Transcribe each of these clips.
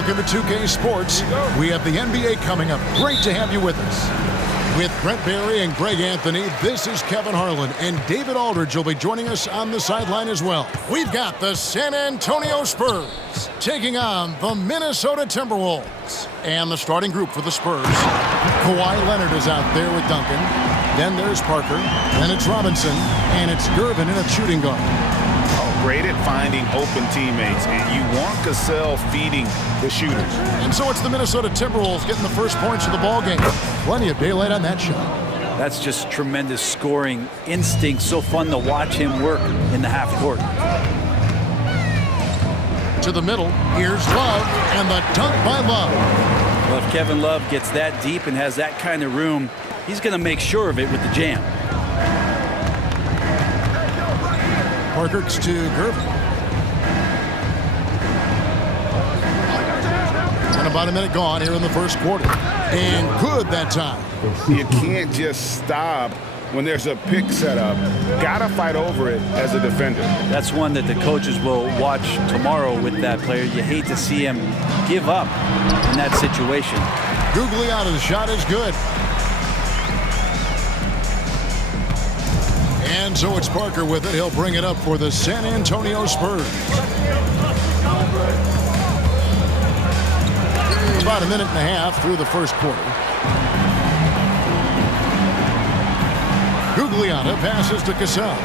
Welcome to 2K Sports. We have the NBA coming up. Great to have you with us. With Brent Barry and Greg Anthony, this is Kevin Harlan, and David Aldridge will be joining us on the sideline as well. We've got the San Antonio Spurs taking on the Minnesota Timberwolves. And the starting group for the Spurs. Kawhi Leonard is out there with Duncan. Then there's Parker. Then it's Robinson. And it's Gervin in a shooting guard. Great at finding open teammates, and you want Cassell feeding the shooters. And so it's the Minnesota Timberwolves getting the first points of the ball game. Plenty of daylight on that shot. That's just tremendous scoring instinct. So fun to watch him work in the half court. To the middle, here's Love, and the dunk by Love. Well, if Kevin Love gets that deep and has that kind of room, he's going to make sure of it with the jam. Parker to Gervin. And about a minute gone here in the first quarter. And good that time. You can't just stop when there's a pick set up. Gotta fight over it as a defender. That's one that the coaches will watch tomorrow with that player. You hate to see him give up in that situation. Gugliotta's shot is good. And so it's Parker with it. He'll bring it up for the San Antonio Spurs. About a minute and a half through the first quarter. Gugliotta passes to Cassell.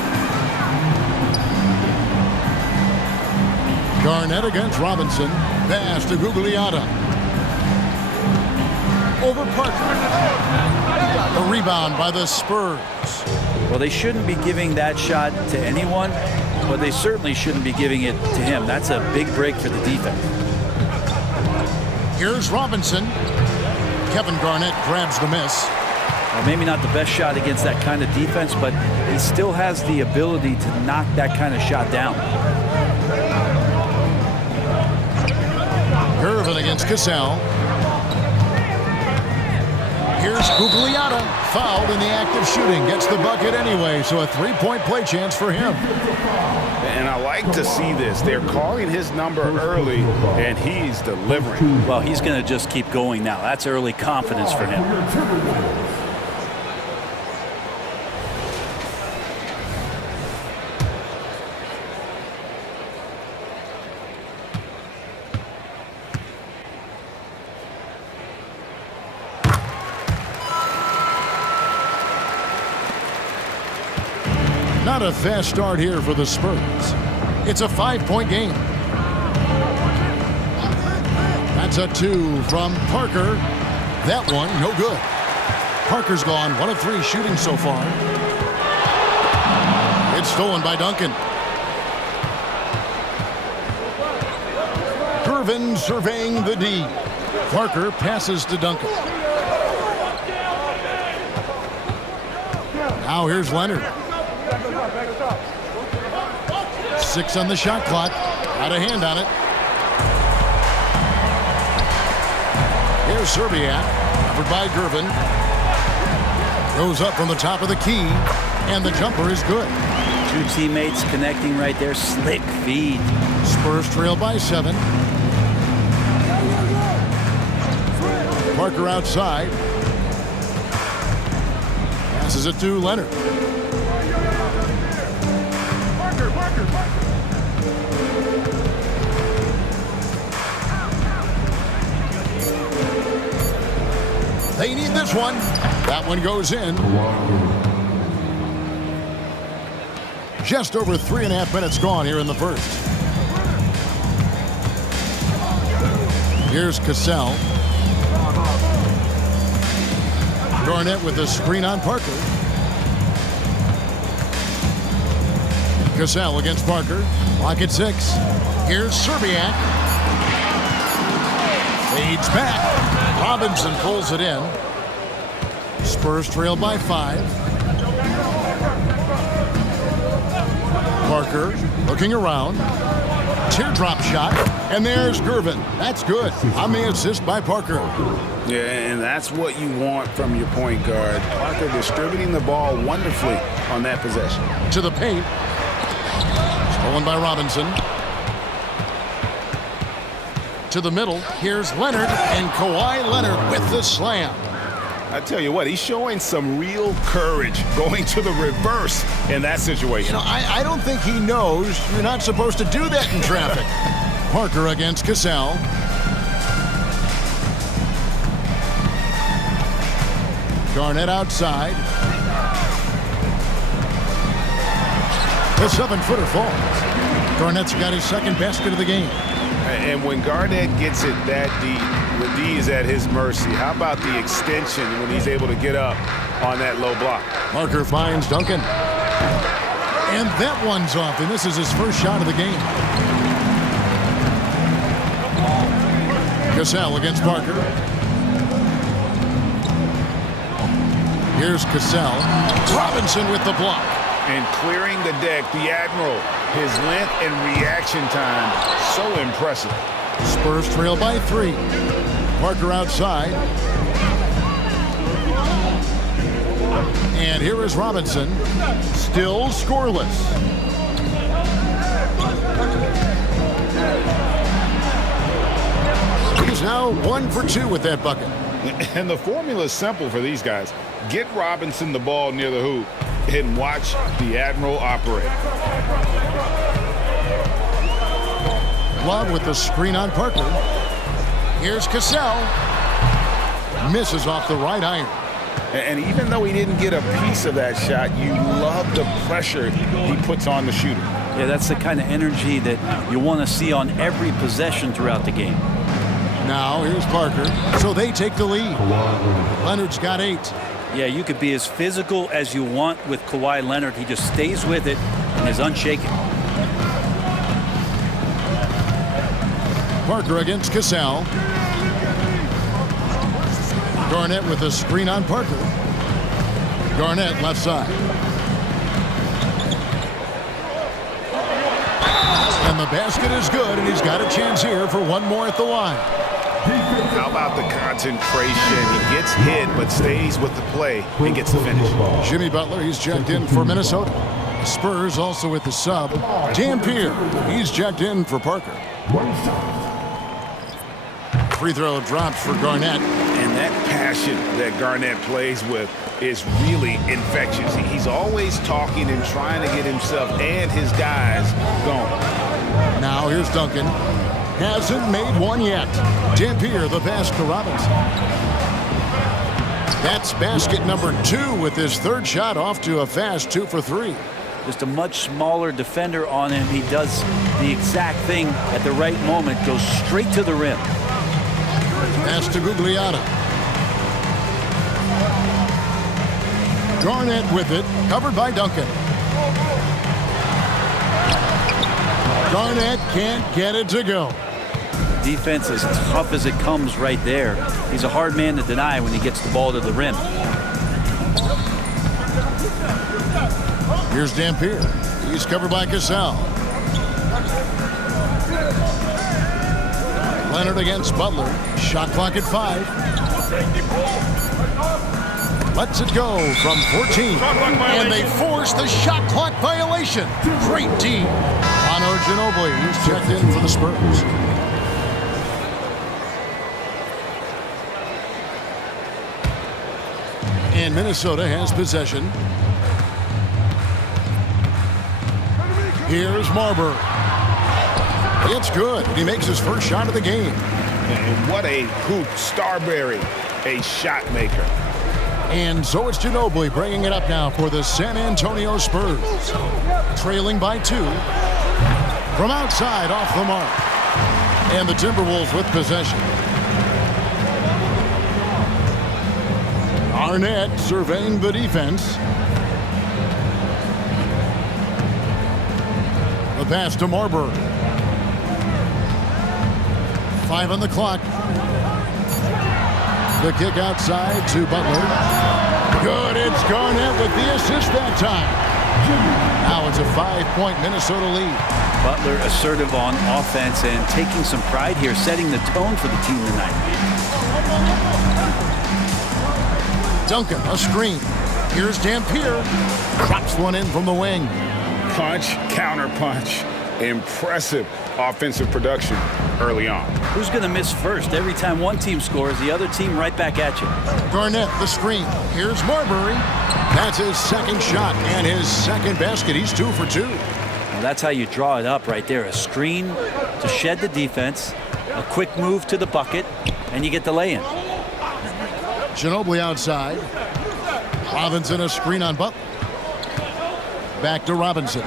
Garnett against Robinson. Pass to Gugliotta. Over Parker. A rebound by the Spurs. Well, they shouldn't be giving that shot to anyone, but they certainly shouldn't be giving it to him. That's a big break for the defense. Here's Robinson. Kevin Garnett grabs the miss. Well, maybe not the best shot against that kind of defense, but he still has the ability to knock that kind of shot down. Gervin against Cassell. Here's Gugliotta, fouled in the act of shooting. Gets the bucket anyway, so a three-point play chance for him. And I like to see this. They're calling his number early, and he's delivering. Well, he's going to just keep going now. That's early confidence for him. Not a fast start here for the Spurs. It's a 5-point game. That's a 2 from Parker. That one, no good. Parker's gone 1 of 3 shooting so far. It's stolen by Duncan. Gervin surveying the D. Parker passes to Duncan. Now here's Leonard. 6 on the shot clock. Got a hand on it. Here's Serbiak. Covered by Gervin. Goes up from the top of the key. And the jumper is good. 2 teammates connecting right there. Slick feed. Spurs trail by 7. Parker outside. Passes it to Leonard. They need this one. That one goes in. Just over 3.5 minutes gone here in the first. Here's Cassell. Garnett with a screen on Parker. Cassell against Parker. Lock at 6. Here's Serbiak. Fades back. Robinson pulls it in. Spurs trail by 5. Parker looking around. Teardrop shot. And there's Gervin. That's good. On the assist by Parker. Yeah, and that's what you want from your point guard. Parker distributing the ball wonderfully on that possession. To the paint. Stolen by Robinson. to the middle. Here's Leonard, and Kawhi Leonard with the slam. I tell you what, he's showing some real courage going to the reverse in that situation. You know, I don't think he knows you're not supposed to do that in traffic. Parker against Cassell. Garnett outside. The 7-footer falls. Garnett's got his second basket of the game. And when Garnett gets it that deep, the D is at his mercy. How about the extension when he's able to get up on that low block? Parker finds Duncan. And that one's off, and this is his first shot of the game. Cassell against Parker. Here's Cassell. Robinson with the block. And clearing the deck, the Admiral. His length and reaction time, so impressive. Spurs trail by 3. Parker outside. And here is Robinson. Still scoreless. He's now 1 for 2 with that bucket. And the formula is simple for these guys. Get Robinson the ball near the hoop and watch the Admiral operate. Love with the screen on Parker. Here's Cassell. Misses off the right iron. And even though he didn't get a piece of that shot, you love the pressure he puts on the shooter. Yeah, that's the kind of energy that you want to see on every possession throughout the game. Now here's Parker. So they take the lead. Leonard's got 8. Yeah, you could be as physical as you want with Kawhi Leonard. He just stays with it and is unshaken. Parker against Cassell. Garnett with a screen on Parker. Garnett left side. And the basket is good, and he's got a chance here for one more at the line. How about the concentration? He gets hit, but stays with the play and gets the finish. Jimmy Butler, he's checked in for Minnesota. Spurs also with the sub. Dampier, he's checked in for Parker. Free throw drops for Garnett. And that passion that Garnett plays with is really infectious. He's always talking and trying to get himself and his guys going. Now here's Duncan. Hasn't made one yet. Dampier the pass to Robinson. That's basket number 2 with his third shot off to a fast 2 for 3. Just a much smaller defender on him. He does the exact thing at the right moment. Goes straight to the rim. Pass to Gugliotta. Garnett with it, covered by Duncan. Garnett can't get it to go. Defense as tough as it comes right there. He's a hard man to deny when he gets the ball to the rim. Here's Dampier. He's covered by Cassell. Leonard against Butler. Shot clock at 5. Lets it go from 14. And they force the shot clock violation. Great D. Manu Ginobili, he's checked in for the Spurs. And Minnesota has possession. Here's Marbury. It's good. He makes his first shot of the game. And what a hoop. Starberry, a shot maker. And so it's Ginobili bringing it up now for the San Antonio Spurs. Trailing by 2. From outside off the mark. And the Timberwolves with possession. Arnett surveying the defense. The pass to Marbury. 5 on the clock. The kick outside to Butler. Good, it's Garnett with the assist that time. Now it's a 5-point Minnesota lead. Butler assertive on offense and taking some pride here, setting the tone for the team tonight. Duncan, a screen. Here's Dampier. Drops one in from the wing. Punch, counter punch. Impressive offensive production early on. Who's going to miss first? Every time one team scores, the other team right back at you. Garnett, the screen. Here's Marbury. That's his second shot and his second basket. He's 2 for 2. Well, that's how you draw it up right there. A screen to shed the defense, a quick move to the bucket, and you get the lay-in. Ginobili outside. Robinson a screen on Butler. Back to Robinson.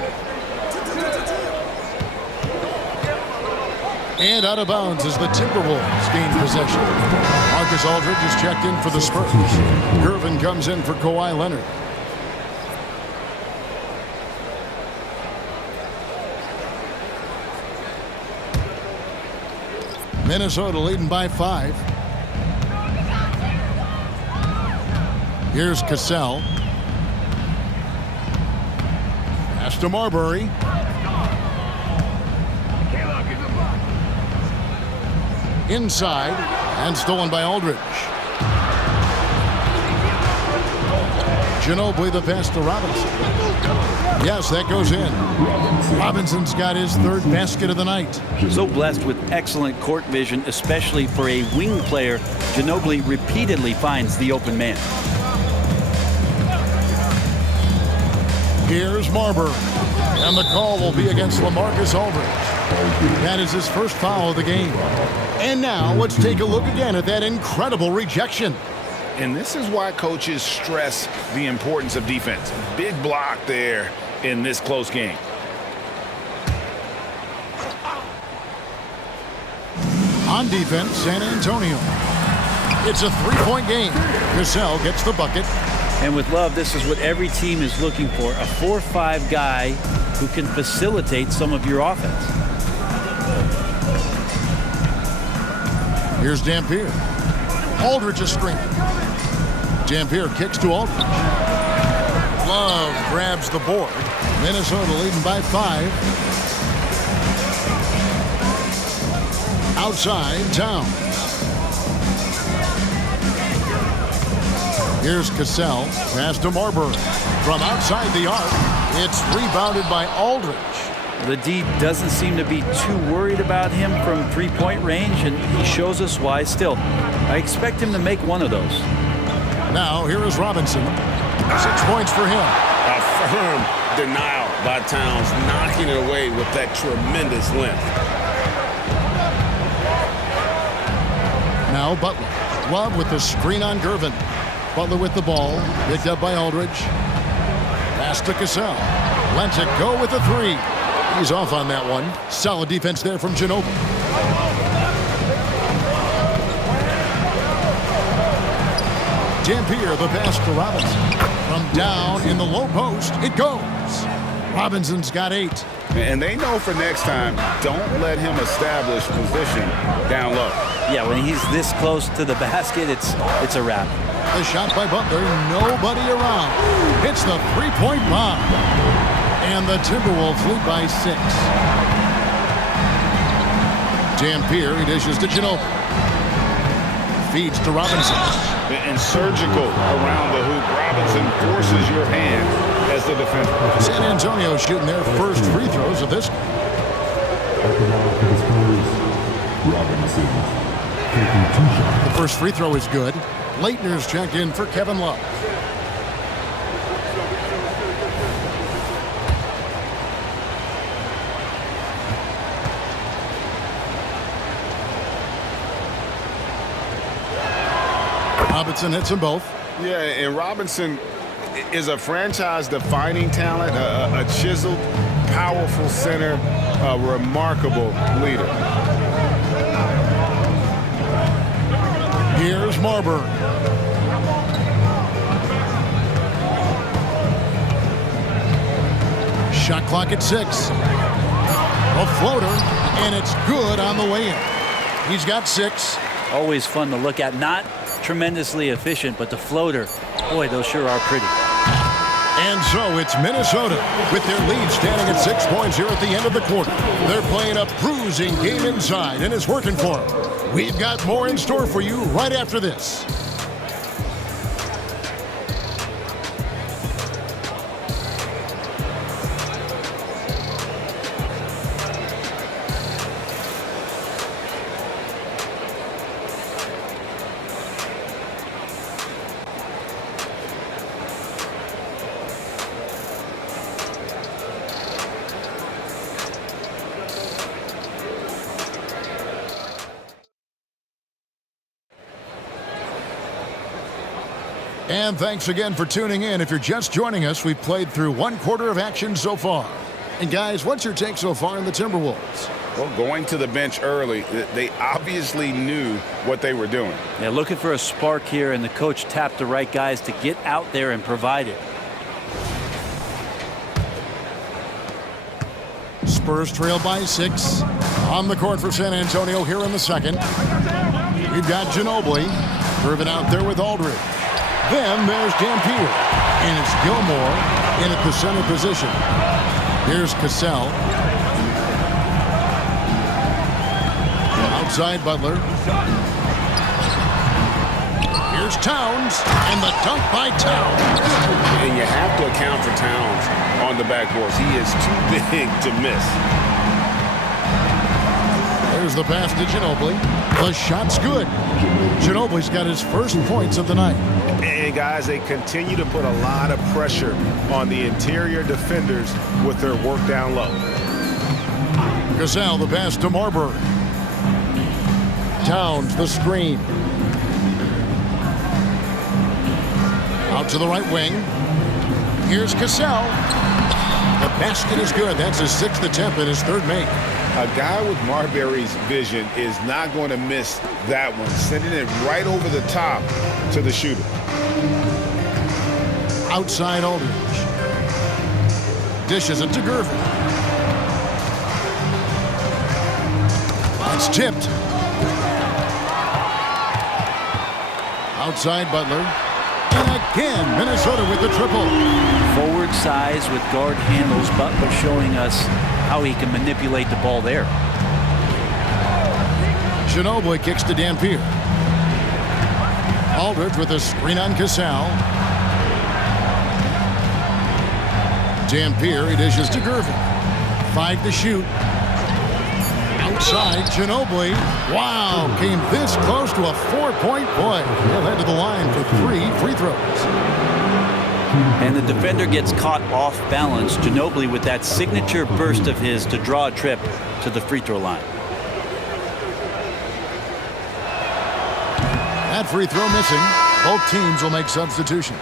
And out of bounds as the Timberwolves gain possession. Marcus Aldridge is checked in for the Spurs. Gervin comes in for Kawhi Leonard. Minnesota leading by 5. Here's Cassell. Pass to Marbury. Inside and stolen by Aldridge. Ginobili the pass to Robinson. Yes, that goes in. Robinson's got his third basket of the night. So blessed with excellent court vision, especially for a wing player. Ginobili repeatedly finds the open man. Here's Marbury. And the call will be against LaMarcus Aldridge. That is his first foul of the game. And now let's take a look again at that incredible rejection. And this is why coaches stress the importance of defense. Big block there in this close game. On defense, San Antonio. It's a 3-point game. Cassell gets the bucket. And with Love, this is what every team is looking for. A 4-5 guy who can facilitate some of your offense. Here's Dampier. Aldridge is screen. Dampier kicks to Aldridge. Love grabs the board. Minnesota leading by 5. Outside, Towns. Here's Cassell. Pass to Marbury. From outside the arc, it's rebounded by Aldridge. The D doesn't seem to be too worried about him from three-point range, and he shows us why still. I expect him to make one of those. Now, here is Robinson. 6 points for him. A firm denial by Towns, knocking it away with that tremendous length. Now Butler. Love with the screen on Gervin. Butler with the ball. Picked up by Aldridge. Pass to Cassell. Lets it go with a 3. He's off on that one. Solid defense there from Ginobili. Dampier, the pass to Robinson. From down in the low post, it goes. Robinson's got 8. And they know for next time, don't let him establish position down low. Yeah, when he's this close to the basket, it's a wrap. The shot by Butler, nobody around. Hits the 3-point bomb. And the Timberwolves lead by 6. Dampier, he dishes to Ginobili. Feeds to Robinson. And surgical around the hoop. Robinson forces your hand as the defender. San Antonio shooting their first free throws of this. The first free throw is good. Leitner's checked in for Kevin Love. Robinson hits them both. Yeah, and Robinson is a franchise-defining talent, a chiseled, powerful center, a remarkable leader. Here's Marbury. Shot clock at 6. A floater, and it's good on the way in. He's got 6. Always fun to look at. Not tremendously efficient, but the floater, boy, those sure are pretty. And so it's Minnesota with their lead standing at 6 points here at the end of the quarter. They're playing a bruising game inside, and it's working for them. We've got more in store for you right after this. And thanks again for tuning in. If you're just joining us, we've played through 1/4 of action so far. And guys, what's your take so far in the Timberwolves? Well, going to the bench early, they obviously knew what they were doing. Yeah, looking for a spark here, and the coach tapped the right guys to get out there and provide it. Spurs trail by 6. On the court for San Antonio here in the second. We've got Ginobili curving out there with Aldridge. Then there's Dampier. And it's Gilmore in at the center position. Here's Cassell. Outside Butler. Here's Towns. And the dunk by Towns. And you have to account for Towns on the backboards. He is too big to miss. There's the pass to Ginobili. The shot's good. Ginobili's got his first points of the night. And guys, they continue to put a lot of pressure on the interior defenders with their work down low. Cassell, the pass to Marbury. Towns, the screen. Out to the right wing. Here's Cassell. The basket is good. That's his 6th attempt and his 3rd make. A guy with Marbury's vision is not going to miss that one, sending it right over the top to the shooter. Outside Aldridge. Dishes it to Gervin. It's tipped. Outside Butler. And again, Minnesota with the triple. Forward size with guard handles, Butler showing us how he can manipulate the ball there. Ginobili kicks to Dampier. Aldridge with a screen on Cassell. Dampier, he dishes to Gervin. 5 to shoot. Outside, Ginobili. Wow, came this close to a 4-point play. He'll head to the line for 3 free throws. And the defender gets caught off balance. Ginobili with that signature burst of his to draw a trip to the free throw line. That free throw missing. Both teams will make substitutions.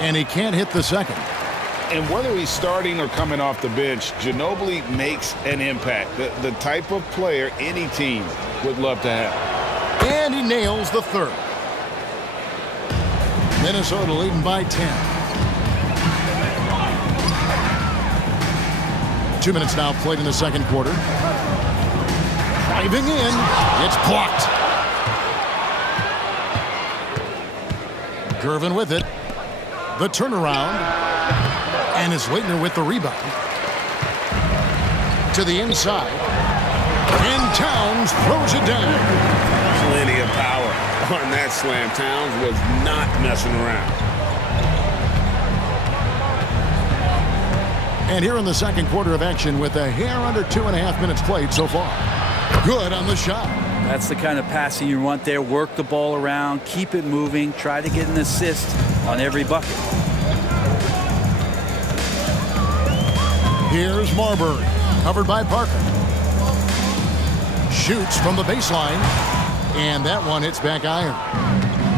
And he can't hit the second. And whether he's starting or coming off the bench, Ginobili makes an impact. The type of player any team would love to have. And he nails the 3rd. Minnesota leading by 10. 2 minutes now played in the second quarter. Driving in. It's blocked. Gervin with it. The turnaround. And is Leitner with the rebound. To the inside. And Towns throws it down. Plenty of power on that slam. Towns was not messing around. And here in the second quarter of action with a hair under 2.5 minutes played so far. Good on the shot. That's the kind of passing you want there. Work the ball around, keep it moving, try to get an assist on every bucket. Here's Marbury, covered by Parker. Shoots from the baseline, and that one hits back iron.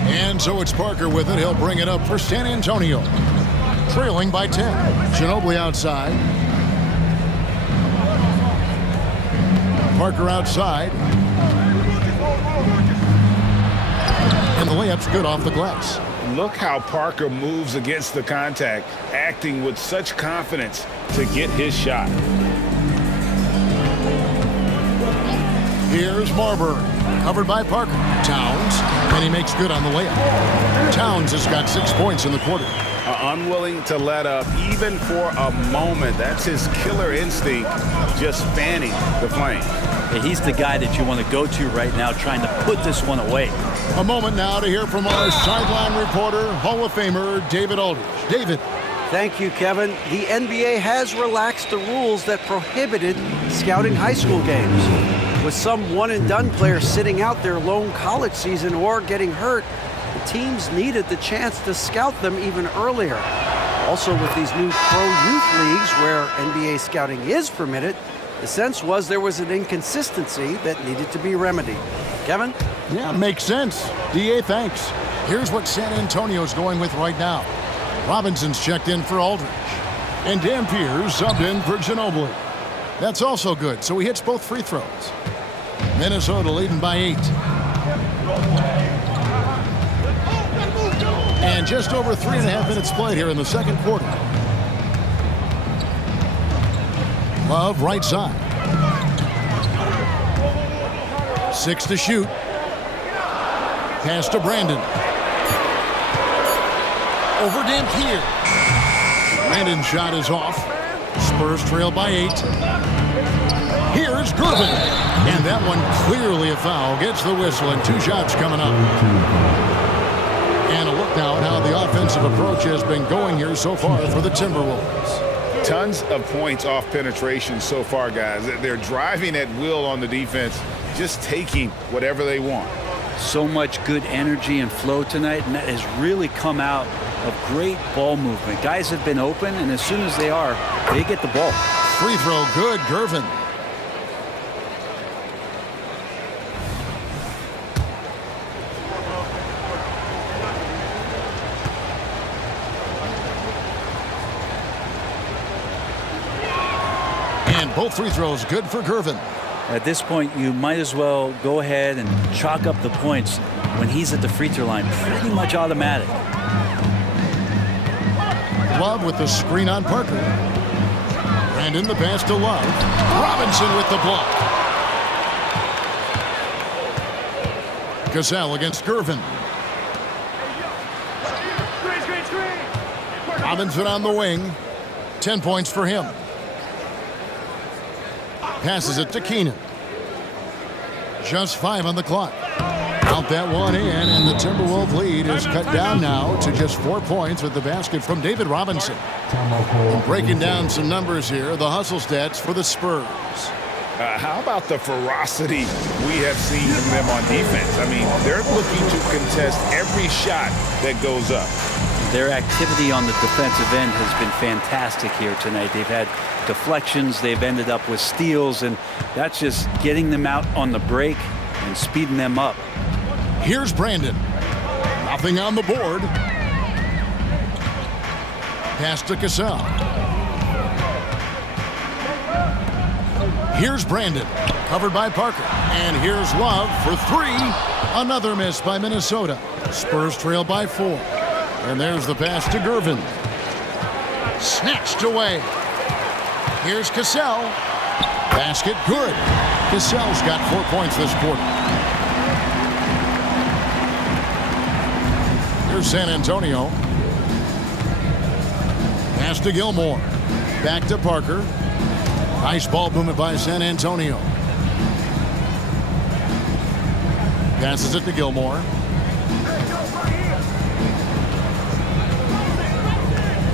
And so it's Parker with it. He'll bring it up for San Antonio. Trailing by 10. Ginobili outside. Parker outside. And the layup's good off the glass. Look how Parker moves against the contact, acting with such confidence to get his shot. Here's Marbury, covered by Parker. Towns, and he makes good on the layup. Towns has got 6 points in the quarter. Unwilling to let up even for a moment. That's his killer instinct, just fanning the flame. Yeah, he's the guy that you want to go to right now, trying to put this one away. A moment now to hear from our sideline reporter, Hall of Famer David Aldridge. David. Thank you, Kevin. The NBA has relaxed the rules that prohibited scouting high school games. With some one-and-done players sitting out their lone college season or getting hurt, the teams needed the chance to scout them even earlier. Also, with these new pro youth leagues where NBA scouting is permitted, the sense was there was an inconsistency that needed to be remedied. Kevin? Yeah, makes sense. DA, thanks. Here's what San Antonio's going with right now. Robinson's checked in for Aldridge. And Dampier subbed in for Ginobili. That's also good, so he hits both free throws. Minnesota leading by 8. And just over 3.5 minutes played here in the second quarter. Love right side. 6 to shoot. Pass to Brandon. Over Dampier. Brandon's shot is off. Spurs trail by 8. Here's Gervin. And that one clearly a foul. Gets the whistle and 2 shots coming up. And a look now at how the offensive approach has been going here so far for the Timberwolves. Tons of points off penetration so far, guys. They're driving at will on the defense, just taking whatever they want. So much good energy and flow tonight, and that has really come out of great ball movement. Guys have been open, and as soon as they are, they get the ball. Free throw good, Gervin. And both free throws good for Gervin. At this point, you might as well go ahead and chalk up the points when he's at the free throw line. Pretty much automatic. Love with the screen on Parker. Brandon the pass to Love. Robinson with the block. Cassell against Gervin. Robinson on the wing. 10 points for him. Passes it to Keenan. Just 5 on the clock. Count that one in, and the Timberwolves lead is cut down now to just 4 points with the basket from David Robinson. Breaking down some numbers here, the hustle stats for the Spurs. How about the ferocity we have seen from them on defense? I mean, they're looking to contest every shot that goes up. Their activity on the defensive end has been fantastic here tonight. They've had deflections, they've ended up with steals, and that's just getting them out on the break and speeding them up. Here's Brandon. Nothing on the board. Pass to Cassell. Here's Brandon. Covered by Parker. And here's Love for 3. Another miss by Minnesota. Spurs trail by 4. And there's the pass to Gervin. Snatched away. Here's Cassell. Basket good. Cassell's got 4 points this quarter. Here's San Antonio. Pass to Gilmore. Back to Parker. Nice ball movement by San Antonio. Passes it to Gilmore.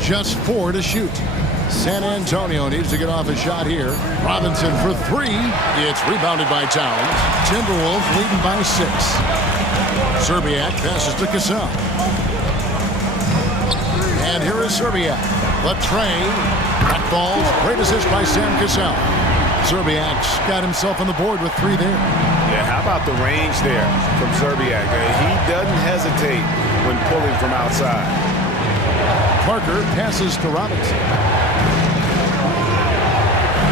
Just 4 to shoot. San Antonio needs to get off a shot here. Robinson for 3. It's rebounded by Towns. Timberwolves leading by 6. Serbiak passes to Cassell. And here is Serbiak. The train. Back balls. Great assist by Sam Cassell. Serbiak's got himself on the board with 3 there. Yeah, how about the range there from Serbiak? He doesn't hesitate when pulling from outside. Parker passes to Robinson.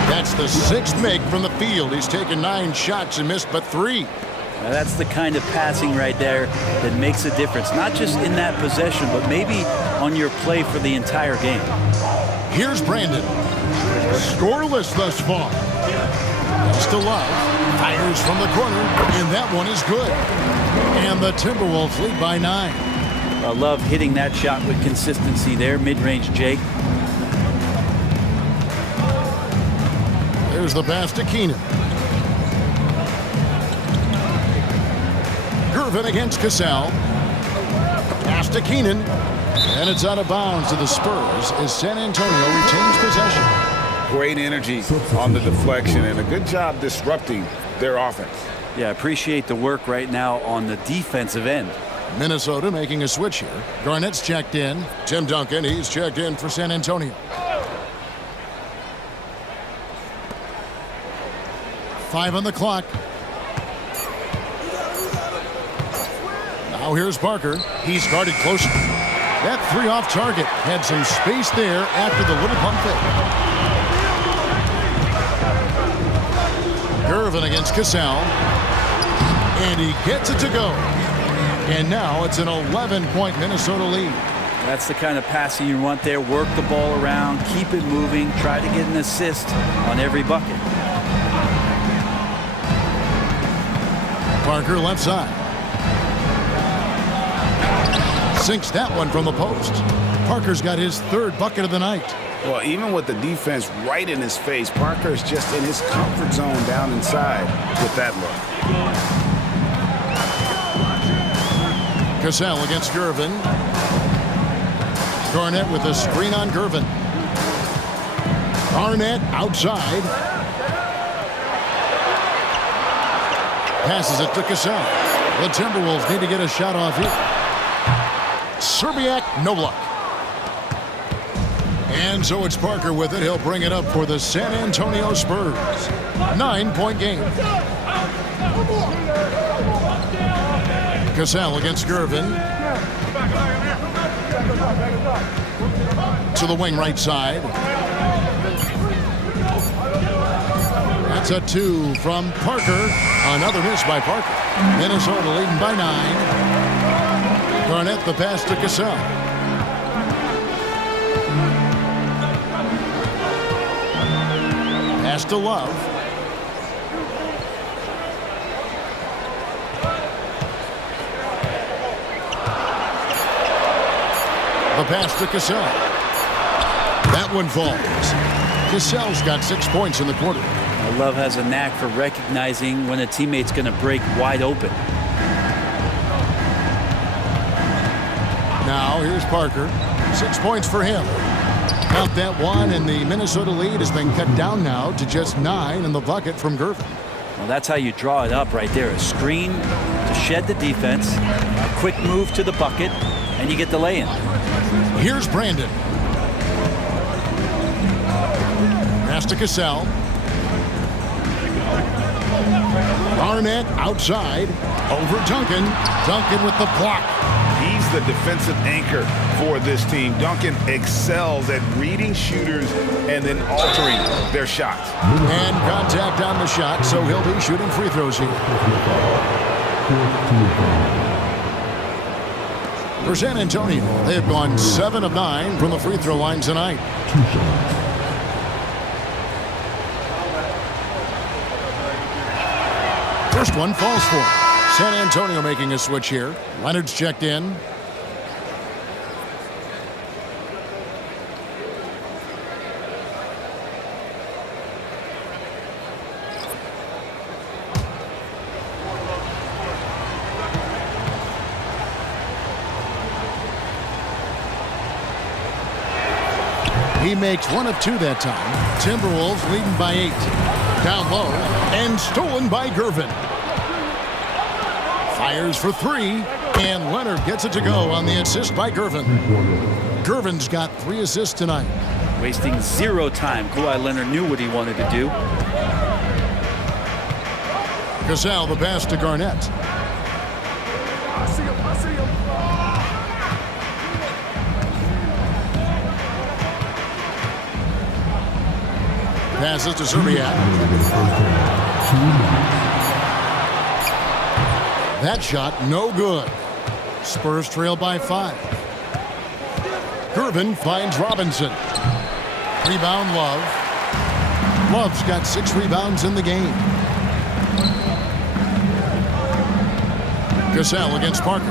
That's the 6th make from the field. He's taken 9 shots and missed but 3. Now that's the kind of passing right there that makes a difference, not just in that possession, but maybe on your play for the entire game. Here's Brandon. Scoreless thus far. Still Love. Fires from the corner, and that one is good. And the Timberwolves lead by 9. I love hitting that shot with consistency there, mid-range Jake. There's the pass to Keenan. Gervin against Cassell. Pass to Keenan. And it's out of bounds to the Spurs as San Antonio retains possession. Great energy on the deflection and a good job disrupting their offense. Yeah, appreciate the work right now on the defensive end. Minnesota making a switch here. Garnett's checked in. Tim Duncan, he's checked in for San Antonio. 5 on the clock. Now here's Parker. He's guarded closer. That 3 off target. Had some space there after the little pump fake. Gervin against Cassell. And he gets it to go. And now it's an 11-point Minnesota lead. That's the kind of passing you want there. Work the ball around, keep it moving, try to get an assist on every bucket. Parker left side. Sinks that one from the post. Parker's got his 3rd bucket of the night. Well, even with the defense right in his face, Parker's just in his comfort zone down inside with that look. Cassell against Gervin. Garnett with a screen on Gervin. Garnett outside. Passes it to Cassell. The Timberwolves need to get a shot off here. Serbiak, no luck. And so it's Parker with it. He'll bring it up for the San Antonio Spurs. 9-point game. Cassell against Gervin. To the wing right side. That's a 2 from Parker. Another miss by Parker. Minnesota leading by 9. Garnett the pass to Cassell. Pass to Love. The pass to Cassell. That one falls. Cassell's got 6 points in the quarter. Love has a knack for recognizing when a teammate's going to break wide open. Now here's Parker. 6 points for him. Count that one, and the Minnesota lead has been cut down now to just 9 in the bucket from Gervin. Well, that's how you draw it up right there. A screen to shed the defense, a quick move to the bucket, and you get the lay-in. Here's Brandon. Pass to Cassell. Garnett outside. Over Duncan. Duncan with the block. He's the defensive anchor for this team. Duncan excels at reading shooters and then altering their shots. And contact on the shot, so he'll be shooting free throws here. For San Antonio, they've gone 7 of 9 from the free throw line tonight. First one falls for him. San Antonio making a switch here. Leonard's checked in. He makes 1 of 2 that time. Timberwolves leading by 8. Down low and stolen by Gervin. Fires for 3, and Leonard gets it to go on the assist by Gervin. Gervin's got 3 assists tonight. Wasting 0 time. Kawhi Leonard knew what he wanted to do. Cassell the pass to Garnett. Passes to Serbiak. That shot no good. Spurs trail by 5. Gervin finds Robinson. Rebound Love. Love's got 6 rebounds in the game. Cassell against Parker.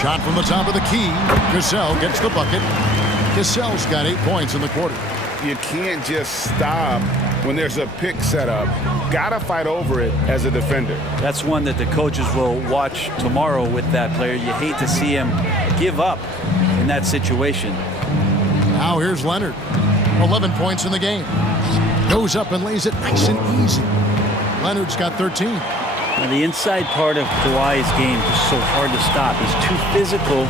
Shot from the top of the key. Cassell gets the bucket. Cassell's got 8 points in the quarter. You can't just stop when there's a pick set up. Gotta fight over it as a defender. That's one that the coaches will watch tomorrow with that player. You hate to see him give up in that situation. Now here's Leonard. 11 points in the game. Goes up and lays it nice and easy. Leonard's got 13. Now, the inside part of Kawhi's game is so hard to stop. He's too physical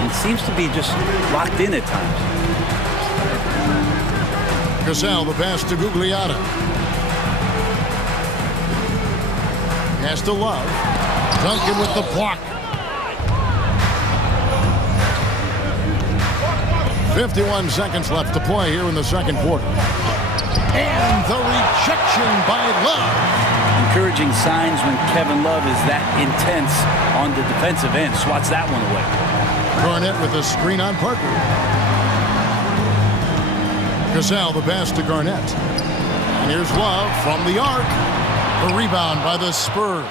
and seems to be just locked in at times. Cassell, the pass to Gugliotta. Pass to Love. Duncan with the block. 51 seconds left to play here in the second quarter. And the rejection by Love. Encouraging signs when Kevin Love is that intense on the defensive end. Swats that one away. Garnett with a screen on Parker. Cassell, the pass to Garnett. And here's Love from the arc. The rebound by the Spurs.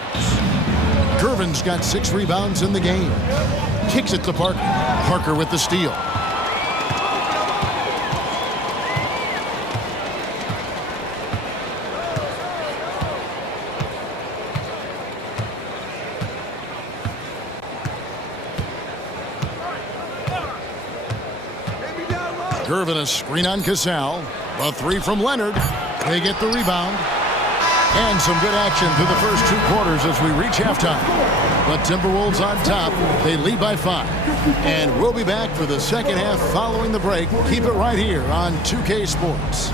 Gervin's got 6 rebounds in the game. Kicks it to Parker. Parker with the steal. Gervin a screen on Cassell. A 3 from Leonard. They get the rebound. And some good action through the first 2 quarters as we reach halftime. But Timberwolves on top. They lead by 5. And we'll be back for the second half following the break. Keep it right here on 2K Sports.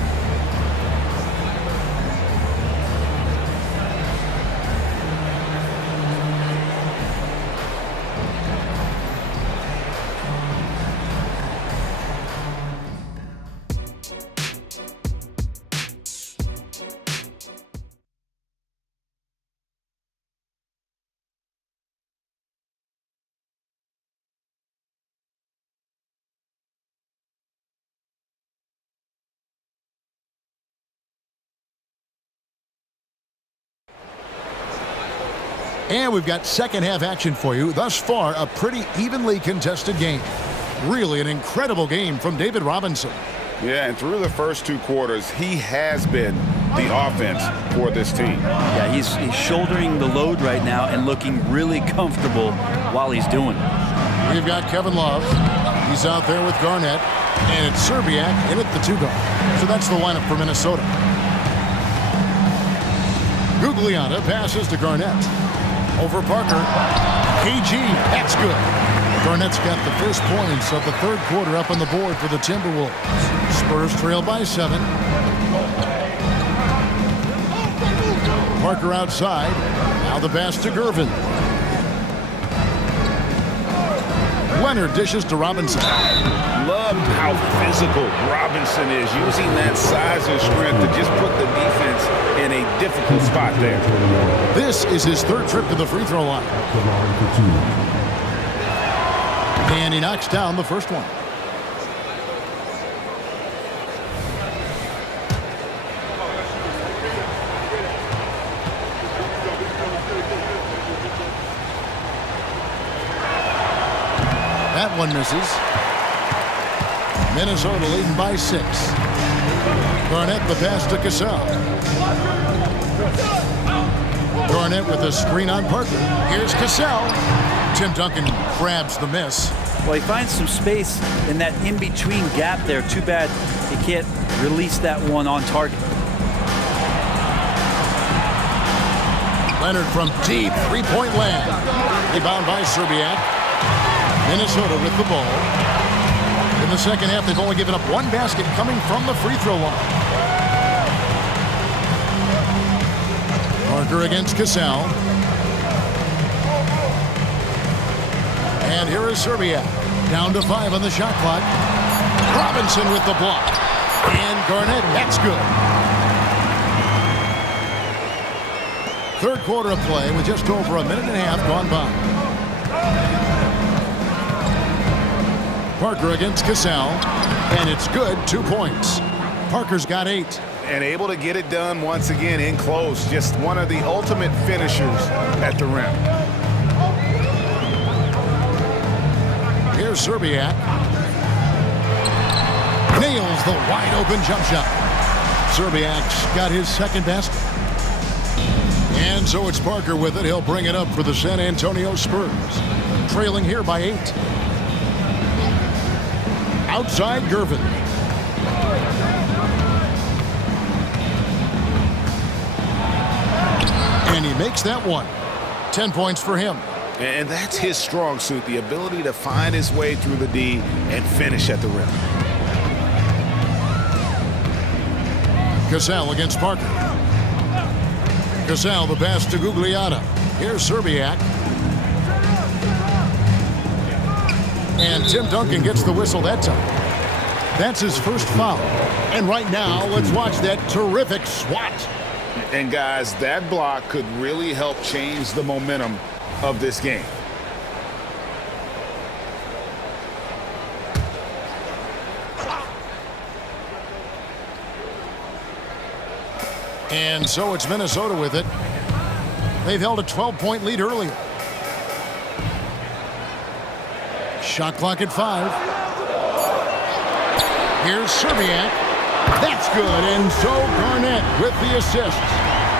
And we've got second half action for you. Thus far, a pretty evenly contested game. Really an incredible game from David Robinson. Yeah, and through the first 2 quarters, he has been the offense for this team. Yeah, he's shouldering the load right now and looking really comfortable while he's doing it. We've got Kevin Love. He's out there with Garnett. And it's Serbiak in at the 2 guard. So that's the lineup for Minnesota. Gugliotta passes to Garnett. Over Parker. KG, that's good. Garnett's got the first points of the third quarter up on the board for the Timberwolves. Spurs trail by 7. Parker outside. Now the pass to Gervin. Leonard dishes to Robinson. Loved how physical Robinson is, using that size and strength to just put the defense in a difficult spot there. This is his 3rd trip to the free throw line. And he knocks down the first one. That one misses. Minnesota leading by 6. Garnett the pass to Cassell. Garnett with a screen on Parker. Here's Cassell. Tim Duncan grabs the miss. Well, he finds some space in that in-between gap there. Too bad he can't release that one on target. Leonard from deep 3-point land. Rebound by Serbiak. Minnesota with the ball. In the second half, they've only given up 1 basket coming from the free throw line. Parker against Cassell. And here is Serbiak. Down to 5 on the shot clock. Robinson with the block. And Garnett, that's good. Third quarter of play with just over a minute and a half gone by. Parker against Cassell, and it's good, 2 points. Parker's got 8. And able to get it done once again in close. Just one of the ultimate finishers at the rim. Here's Serbiak. Nails the wide open jump shot. Serbiak's got his 2nd basket. And so it's Parker with it. He'll bring it up for the San Antonio Spurs. Trailing here by 8. Outside Gervin. And he makes that one. 10 points for him. And that's his strong suit, the ability to find his way through the D and finish at the rim. Cassell against Parker. Cassell, the pass to Gugliotta. Here's Serbiak. And Tim Duncan gets the whistle that time. That's his first foul. And right now, let's watch that terrific swat. And guys, that block could really help change the momentum of this game. And so it's Minnesota with it. They've held a 12-point lead earlier. Shot clock at 5. Here's Serbiak. That's good, and so Garnett with the assist.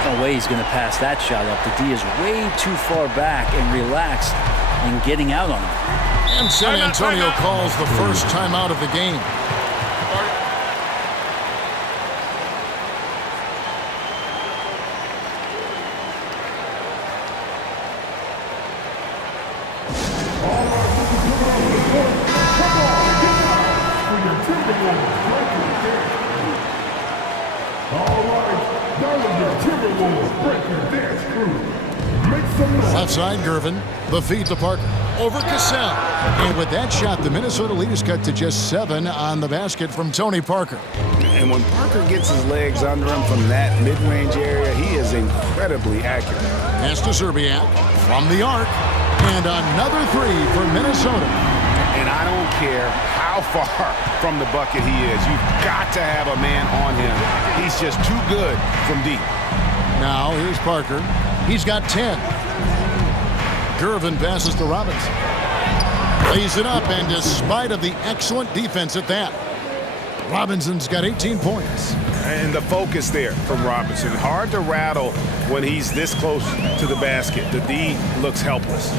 No way he's going to pass that shot up. The D is way too far back and relaxed in getting out on him. And San Antonio calls the first timeout of the game. Outside Gervin, the feed to Parker, over Cassell. And with that shot, the Minnesota lead is cut to just 7 on the basket from Tony Parker. And when Parker gets his legs under him from that mid-range area, he is incredibly accurate. Pass to Serbiak from the arc, and another 3 for Minnesota. And I don't care how far from the bucket he is. You've got to have a man on him. He's just too good from deep. Now here's Parker. He's got 10. Gervin passes to Robinson. Lays it up, and despite of the excellent defense at that, Robinson's got 18 points. And the focus there from Robinson. Hard to rattle when he's this close to the basket. The D looks helpless.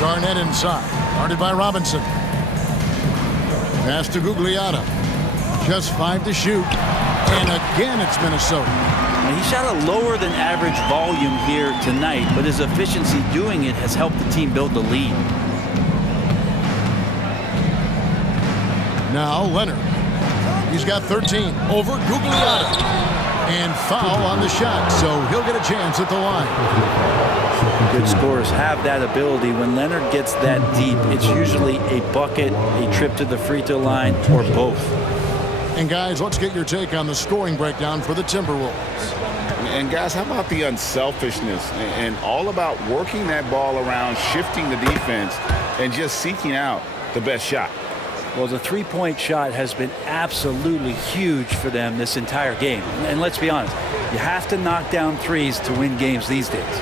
Garnett inside, guarded by Robinson. Pass to Gugliotta. Just 5 to shoot. And again, it's Minnesota. Now, he shot a lower than average volume here tonight, but his efficiency doing it has helped the team build the lead. Now Leonard. He's got 13 over Gugliotta. And foul on the shot, so he'll get a chance at the line. Good scorers have that ability. When Leonard gets that deep, it's usually a bucket, a trip to the free throw line, or both. And guys, let's get your take on the scoring breakdown for the Timberwolves. And guys, how about the unselfishness and all about working that ball around, shifting the defense, and just seeking out the best shot? Well, the three-point shot has been absolutely huge for them this entire game. And let's be honest, you have to knock down threes to win games these days.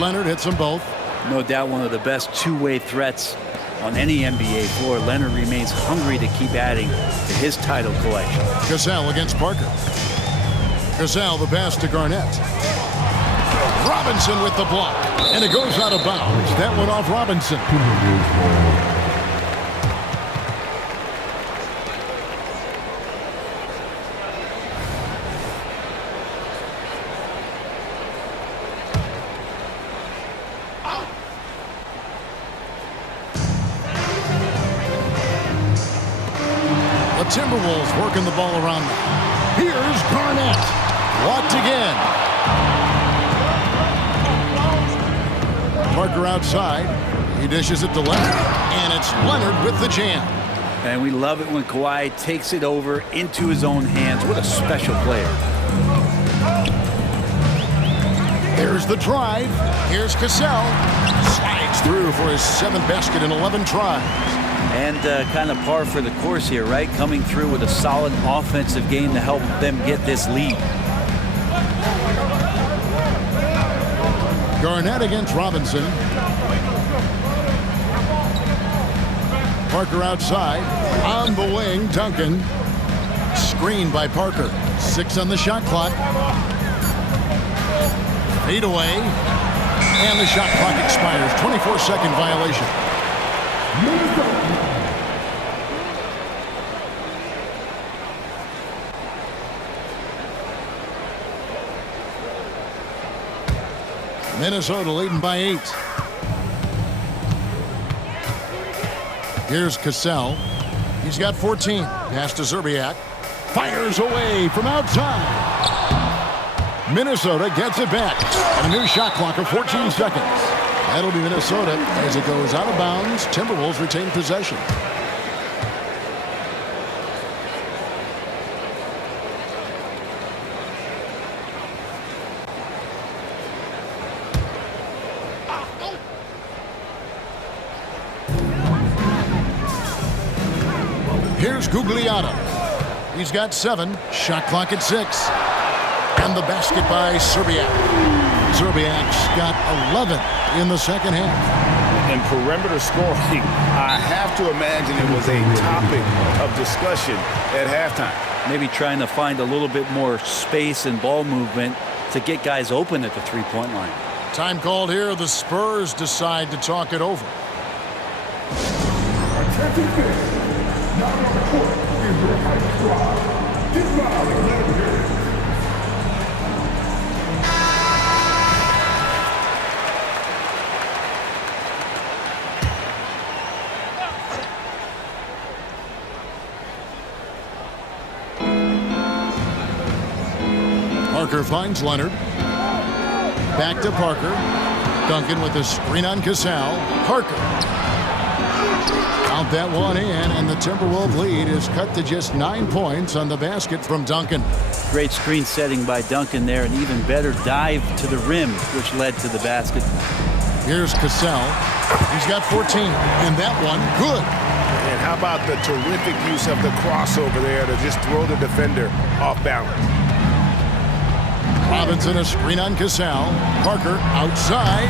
Leonard hits them both. No doubt one of the best two-way threats on any NBA floor. Leonard remains hungry to keep adding to his title collection. Cassell against Parker. Cassell, the pass to Garnett. Robinson with the block, and it goes out of bounds. That went off Robinson. The Timberwolves working the ball around them. Here's Garnett. Blocked again. Parker outside. He dishes it to Leonard. And it's Leonard with the jam. And we love it when Kawhi takes it over into his own hands. What a special player. There's the drive. Here's Cassell. Slides through for his 7th basket in 11 tries. And kind of par for the course here, right? Coming through with a solid offensive game to help them get this lead. Garnett against Robinson. Parker outside. On the wing, Duncan. Screened by Parker. 6 on the shot clock. Fade away. And the shot clock expires. 24-second violation. Minnesota leading by 8. Here's Cassell. He's got 14. Pass to Zerbiak. Fires away from outside. Minnesota gets it back. And a new shot clock of 14 seconds. That'll be Minnesota as it goes out of bounds. Timberwolves retain possession. Here's Gugliotta. He's got 7. Shot clock at 6. And the basket by Zerbiak. Zerbiak's got 11 in the second half. And perimeter scoring, I have to imagine it was a topic of discussion at halftime. Maybe trying to find a little bit more space and ball movement to get guys open at the three-point line. Time called here. The Spurs decide to talk it over. Attention fans. Now on the court is your hype squad. Get loud and let them hear it. Parker finds Leonard. Back to Parker. Duncan with a screen on Cassell. Parker. Count that one in, and the Timberwolves lead is cut to just 9 points on the basket from Duncan. Great screen setting by Duncan there, and even better dive to the rim, which led to the basket. Here's Cassell. He's got 14, and that one good. And how about the terrific use of the crossover there to just throw the defender off balance? Robinson a screen on Cassell. Parker outside.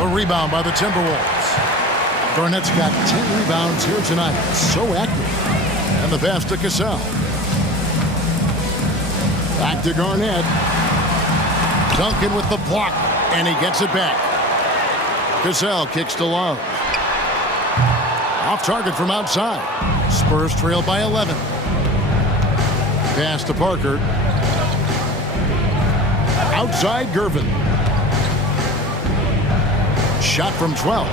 A rebound by the Timberwolves. Garnett's got 10 rebounds here tonight. So active. And the pass to Cassell. Back to Garnett. Duncan with the block. And he gets it back. Cassell kicks to Love. Off target from outside. Spurs trail by 11. Pass to Parker. Outside Gervin. Shot from 12.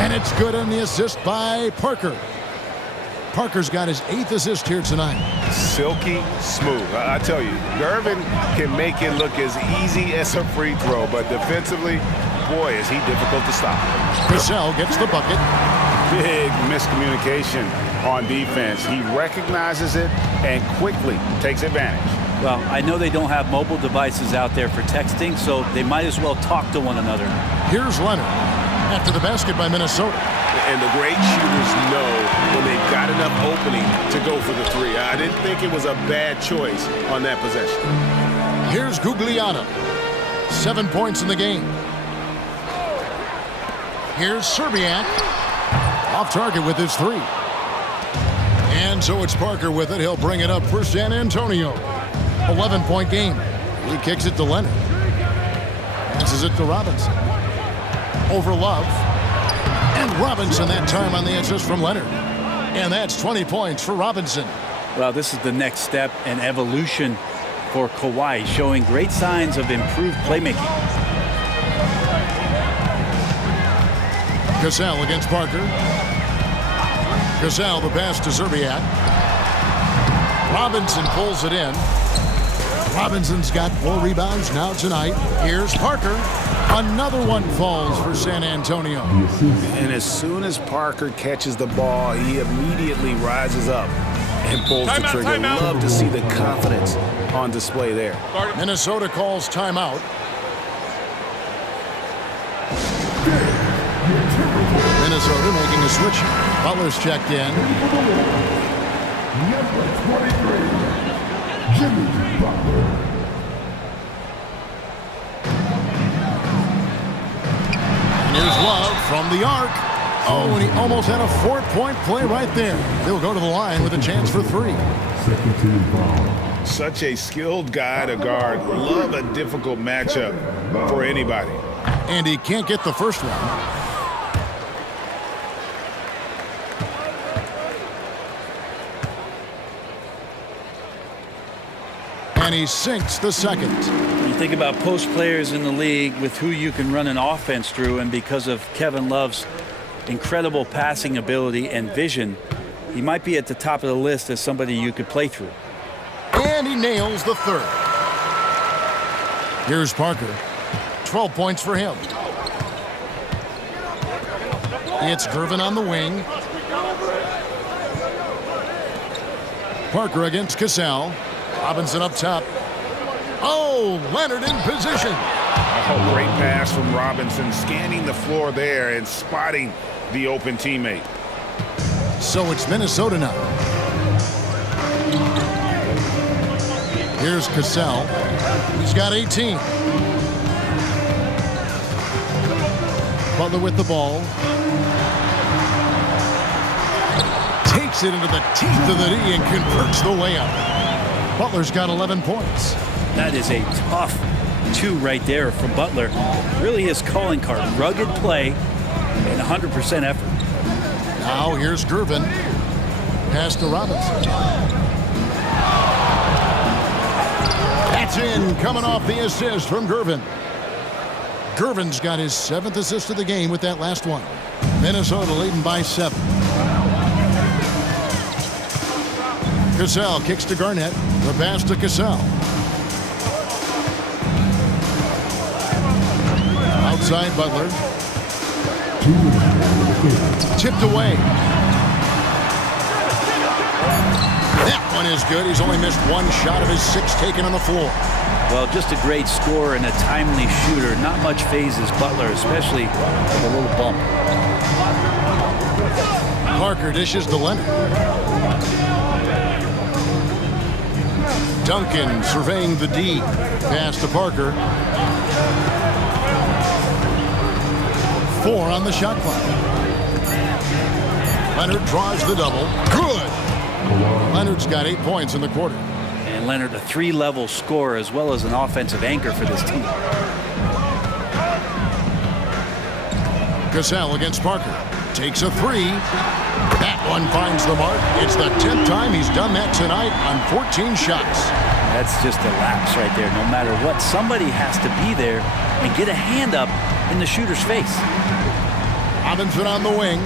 And it's good on the assist by Parker. Parker's got his 8th assist here tonight. Silky smooth. I tell you, Gervin can make it look as easy as a free throw, but defensively, boy, is he difficult to stop. Cassell gets the bucket. Big miscommunication on defense. He recognizes it and quickly takes advantage. Well, I know they don't have mobile devices out there for texting, so they might as well talk to one another. Here's Leonard after the basket by Minnesota. And the great shooters know when they've got enough opening to go for the three. I didn't think it was a bad choice on that possession. Here's Gugliotta. 7 points in the game. Here's Zerbiak. Off target with his 3. And so it's Parker with it. He'll bring it up for San Antonio. 11-point game. He kicks it to Leonard. Passes it to Robinson. Over Love. And Robinson that time on the assist from Leonard. And that's 20 points for Robinson. Well, this is the next step in evolution for Kawhi, showing great signs of improved playmaking. Cassell against Parker. Cassell the pass to Zerbiak. Robinson pulls it in. Robinson's got 4 rebounds now tonight. Here's Parker. Another one falls for San Antonio. And as soon as Parker catches the ball, he immediately rises up and pulls the trigger. Love to see the confidence on display there. Minnesota calls timeout. Minnesota making a switch. Butler's checked in. Number 23, Jimmy Butler. And here's Love from the arc. Oh, and he almost had a 4-point play right there. They'll go to the line with a chance for 3. Second team foul. Such a skilled guy to guard. Love a difficult matchup for anybody. And he can't get the first one. And he sinks the second. You Think about post players in the league with who you can run an offense through, and because of Kevin Love's incredible passing ability and vision, he might be at the top of the list as somebody you could play through. And he nails the third. Here's Parker. 12 points for him. It's Gervin on the wing. Parker against Cassell. Robinson up top. Oh, Leonard in position. Oh, great pass from Robinson, scanning the floor there and spotting the open teammate. So it's Minnesota now. Here's Cassell. He's got 18. Butler with the ball. Takes it into the teeth of the D and converts the layup. Butler's got 11 points. That is a tough 2 right there from Butler. Really his calling card. Rugged play and 100% effort. Now here's Gervin. Pass to Robinson. That's in, coming off the assist from Gervin. Gervin's got his 7th assist of the game with that last one. Minnesota leading by 7. Cassell kicks to Garnett. The pass to Cassell. Outside Butler. Tipped away. That one is good. He's only missed 1 shot of his 6 taken on the floor. Well, just a great scorer and a timely shooter. Not much phases Butler, especially with a little bump. Parker dishes to Leonard. Duncan surveying the D. Pass to Parker. 4 on the shot clock. Leonard draws the double. Good. Leonard's got 8 points in the quarter. And Leonard, a 3-level scorer as well as an offensive anchor for this team. Cassell against Parker. Takes a 3. That one finds the mark. It's the 10th time he's done that tonight on 14 shots. That's just a lapse right there. No matter what, somebody has to be there and get a hand up in the shooter's face. Robinson on the wing.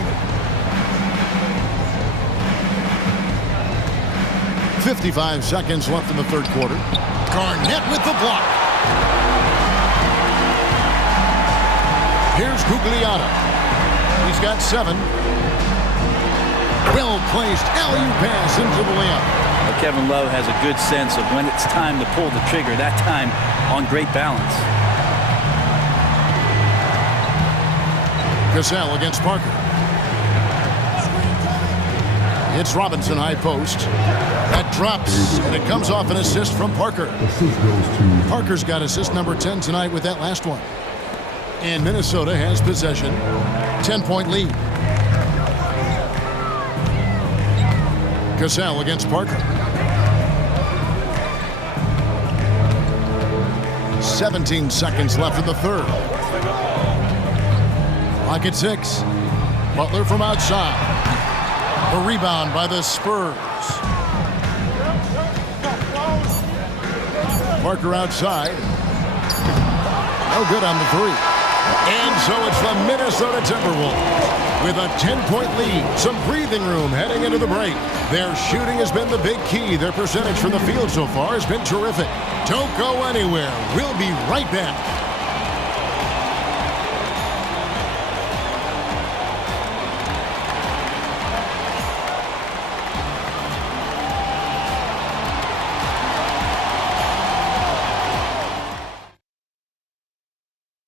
55 seconds left in the third quarter. Garnett with the block. Here's Gugliotta. He's got 7. Well-placed alley-oop pass into the layup. Well, Kevin Love has a good sense of when it's time to pull the trigger. That time on great balance. Cassell against Parker. It's Robinson high post. That drops, and it comes off an assist from Parker. Parker's got assist number 10 tonight with that last one. And Minnesota has possession. 10-point lead. Cassell against Parker. 17 seconds left in the third. Clock at 6. Butler from outside. A rebound by the Spurs. Parker outside. No good on the 3. And so it's the Minnesota Timberwolves with a 10-point lead. Some breathing room heading into the break. Their shooting has been the big key. Their percentage from the field so far has been terrific. Don't go anywhere. We'll be right back.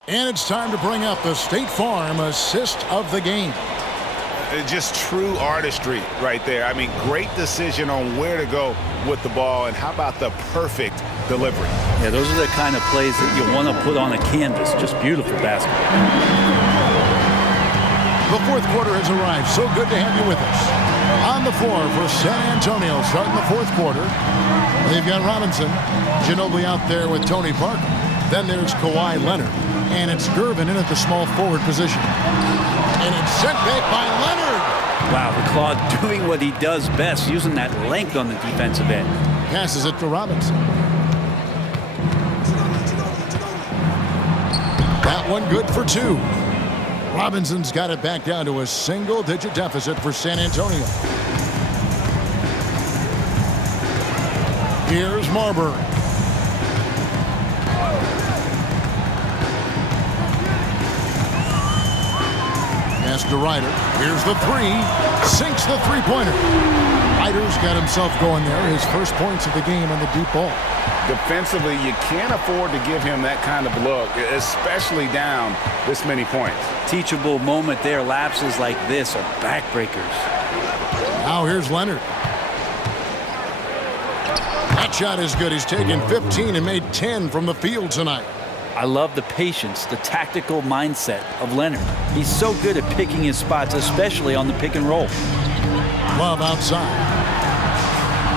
And it's time to bring up the State Farm assist of the game. Just true artistry right there. I mean, great decision on where to go with the ball, and how about the perfect delivery? Yeah, those are the kind of plays that you want to put on a canvas. Just beautiful basketball. The fourth quarter has arrived. So good to have you with us. On the floor for San Antonio, starting the fourth quarter. They've got Robinson. Ginobili out there with Tony Parker. Then there's Kawhi Leonard. And it's Gervin in at the small forward position. And it's sent back by Leonard. Wow, the Claw doing what he does best, using that length on the defensive end. Passes it to Robinson. That one good for 2. Robinson's got it back down to a single-digit deficit for San Antonio. Here's Marbury. Pass to Ryder. Here's the 3. Sinks the three-pointer. Ryder's got himself going there. His first points of the game on the deep ball. Defensively, you can't afford to give him that kind of look, especially down this many points. Teachable moment there. Lapses like this are backbreakers. Now here's Leonard. That shot is good. He's taken 15 and made 10 from the field tonight. I love the patience, the tactical mindset of Leonard. He's so good at picking his spots, especially on the pick and roll. Love outside.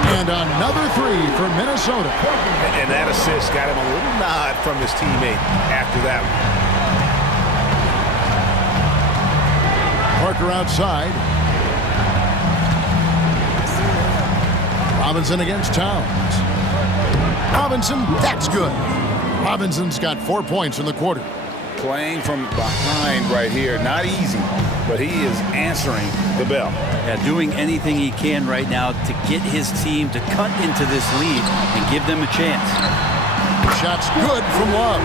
And another 3 for Minnesota. And that assist got him a little nod from his teammate after that one. Parker outside. Robinson against Towns. Robinson, that's good. Robinson's got 4 points in the quarter. Playing from behind right here, not easy, but he is answering the bell. Yeah, doing anything he can right now to get his team to cut into this lead and give them a chance. Shot's good from Love.